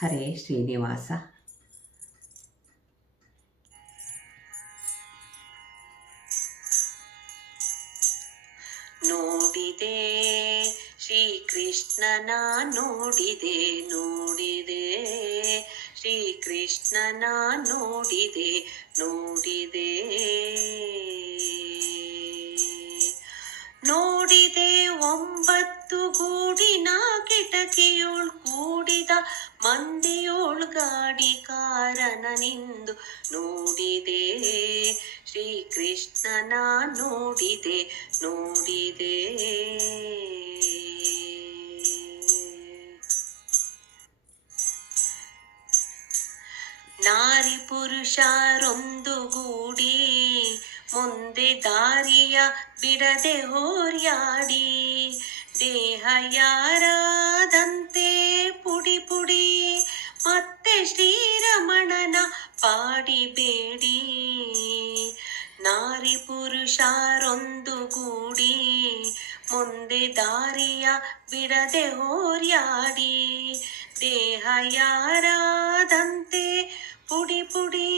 ಹರೇ ಶ್ರೀನಿವಾಸ. ನೋಡಿದೆ ಶ್ರೀಕೃಷ್ಣನ ನೋಡಿದೆ ನೋಡಿದೆ ಶ್ರೀಕೃಷ್ಣನ ನೋಡಿದೆ ನೋಡಿದೆ ನೋಡಿದೆ 9 ಗೂಡಿನ ಕಿಟಕಿಯೋಳ್ ಕೂಡಿದ ಮಂದಿಯೋಳ್ ಗಾಡಿಕಾರನ ನಿಂದು ನೋಡಿದೆ ಶ್ರೀಕೃಷ್ಣನ ನೋಡಿದೆ ನೋಡಿದೆ ನಾರಿ ಪುರುಷರೊಂದು ಗೂಡಿ ಮುಂದೆ ದಾರಿಯ ಬಿಡದೆ ಹೋರ್ಯಾಡಿ ದೇಹ ಯಾರಾದಂತೆ ಪುಡಿ ಪುಡಿ ಮತ್ತೆ ಶ್ರೀರಮಣನ ಪಾಡಿಬೇಡಿ. ನಾರಿ ಪುರುಷರೊಂದು ಗೂಡಿ ಮುಂದೆ ದಾರಿಯ ಬಿಡದೆ ಹೋರ್ಯಾಡಿ ದೇಹ ಯಾರಾದಂತೆ ಪುಡಿ ಪುಡಿ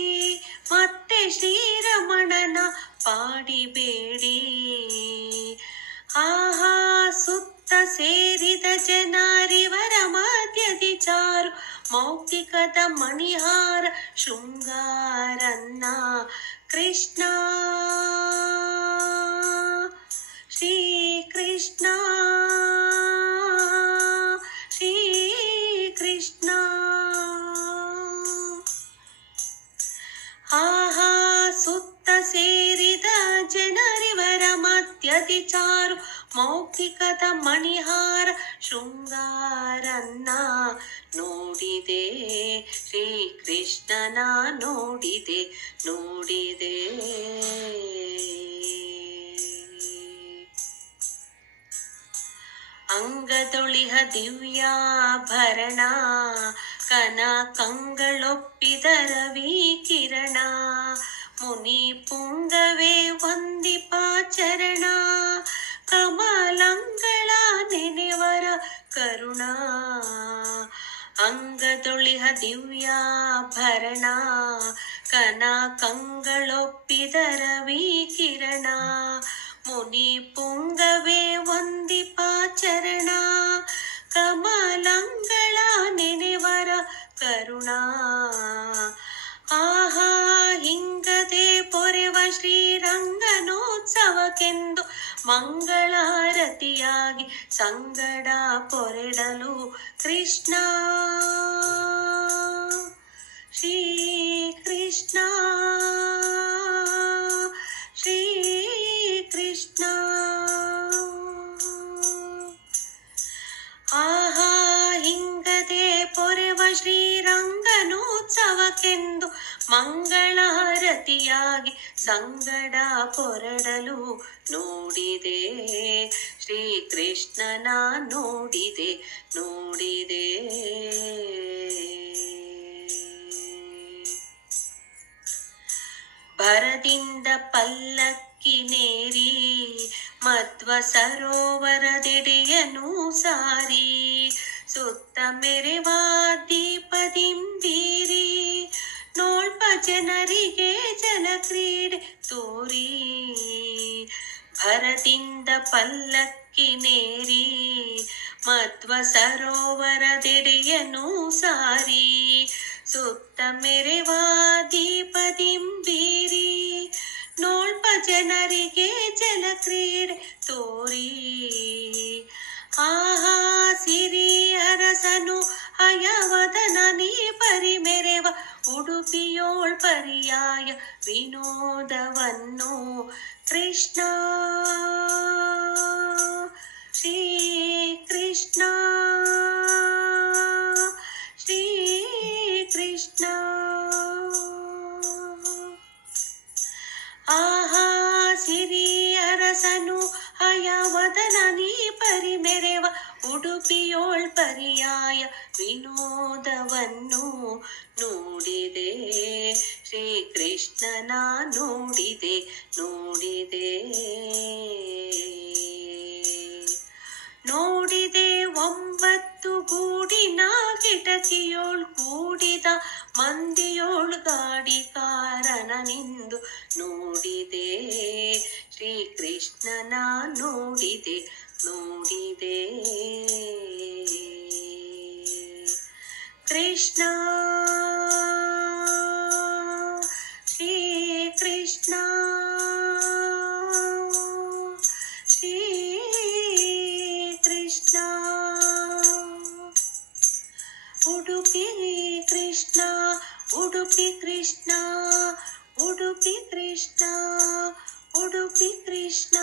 ಮತ್ತೆ ಶ್ರೀರಮಣನ ಪಾಡಿಬೇಡಿ. ಆಹಾ ಸುತ್ತ ಸೇರಿದ ಜನರಿವರ ಮಧ್ಯದಿ ಚಾರು ಮೌಕ್ತಿಕದ ಮಣಿಹಾರ ಶೃಂಗಾರನ್ನ ಕೃಷ್ಣ ಶ್ರೀಕೃಷ್ಣ ಶ್ರೀಕೃಷ್ಣ. ಆಹಾ ಸುತ್ತ ಸೇರಿದ ಜನರಿವರ ಮಧ್ಯದಿ ಚಾರು ಮೌಕ್ತಿಕದ ಮಣಿಹಾರ ಶೃಂಗಾರನ್ನ ನೋಡಿದೆ ಶ್ರೀಕೃಷ್ಣನ ನೋಡಿದೆ ನೋಡಿದೆ. ಅಂಗದೊಳಿಹ ದಿವ್ಯಾಭರಣ ಕನ ಕಂಗಳೊಪ್ಪಿದ ರವಿ ಕಿರಣ ಮುನಿ ಪುಂಗವೇ ವಂದಿಪಾಚರಣ ಕಮಲಂಗಳ ನೆನೆವರ ಕರುಣ. ಅಂಗದೊಳಿಹ ದಿವ್ಯಾಭರಣ ಕನ ಕಂಗಳೊಪ್ಪಿದ ರವಿ ಕಿರಣ ಮುನಿ ಪುಂಗವೇ ವಂದಿಪಾಚರಣ ಕಮಲಂಗಳ ನೆನೆವರ ಕರುಣ. ಆಹಾ ಹಿಂಗದೆ ಪೊರೆವ ಶ್ರೀರಂಗನೋತ್ಸವಕ್ಕೆಂದು ಮಂಗಳಾರತಿಯಾಗಿ ಸಂಗಡ ಪೊರೆಡಲು ಕೃಷ್ಣ ಶ್ರೀಕೃಷ್ಣ ಶ್ರೀಕೃಷ್ಣ. ಆಹಾ ಹಿಂಗದೆ ಪೊರೆವ ಶ್ರೀರಂಗನೋತ್ಸವಕ್ಕೆಂದು ಮಂಗಳಾರತಿಯಾಗಿ ಸಂಗಡ ಪೊರಡಲು ನೋಡಿದೆ ಶ್ರೀಕೃಷ್ಣನ ನೋಡಿದೆ ನೋಡಿದೆ. ಭರದಿಂದ ಪಲ್ಲಕ್ಕಿನೇರಿ ಮಧ್ವ ಸರೋವರದೆಡೆಯನು ಸಾರಿ ಸುತ್ತ ಮೆರೆವ ದೀಪದಿಂಬೀರಿ ನೋಳ್ಪ ಜನರಿಗೆ ಜಲಕ್ರೀಡೆ ತೋರಿ. ಭರದಿಂದ ಪಲ್ಲಕ್ಕಿನೇರಿ ಮಧ್ವ ಸರೋವರದೆಡೆಯನು ಸಾರಿ ಸುತ್ತ ಮೆರೆವ ದೀಪದಿಂಬೀರಿ ನೋಳ್ಪ ಜನರಿಗೆ ಜಲಕ್ರೀಡೆ ತೋರಿ. ಆಹಾ ಸಿರಿ ಅರಸನು ಹಯವದನ ನೀ ಪರಿಮೆರೆವ ಉಡುಪಿಯೋಳ್ ಪರ್ಯಾಯ ವಿನೋದವನ್ನು ಕೃಷ್ಣ ಶ್ರೀಕೃಷ್ಣ ಶ್ರೀಕೃಷ್ಣ. ಆಹಾ ಸಿರಿ ಅರಸನು ಹಯವದನ ನೀ ಪರಿಮೆರೆವ ಉಡುಪಿಯೋಳ್ ಪರ್ಯಾಯ ವಿನೋದವನ್ನು ನೋಡಿದೆ ಶ್ರೀಕೃಷ್ಣನ ನೋಡಿದೆ ನೋಡಿದೆ. ನೋಡಿದೆ ಒಂಬತ್ತು ಗೂಡಿನ ಕಿಟಕಿಯೋಳ್ ಕೂಡಿದ ಮಂದಿಯೋಳ್ ಗಾಡಿಕಾರನ ನಿಂದು ನೋಡಿದೆ ಶ್ರೀಕೃಷ್ಣನ ನೋಡಿದೆ ನೋಡಿದೆ ಕೃಷ್ಣ ಶ್ರೀ ಕೃಷ್ಣ ಶ್ರೀ ಕೃಷ್ಣ ಉಡುಪಿ ಕೃಷ್ಣ ಉಡುಪಿ ಕೃಷ್ಣ ಉಡುಪಿ ಕೃಷ್ಣ ಉಡುಪಿ ಕೃಷ್ಣ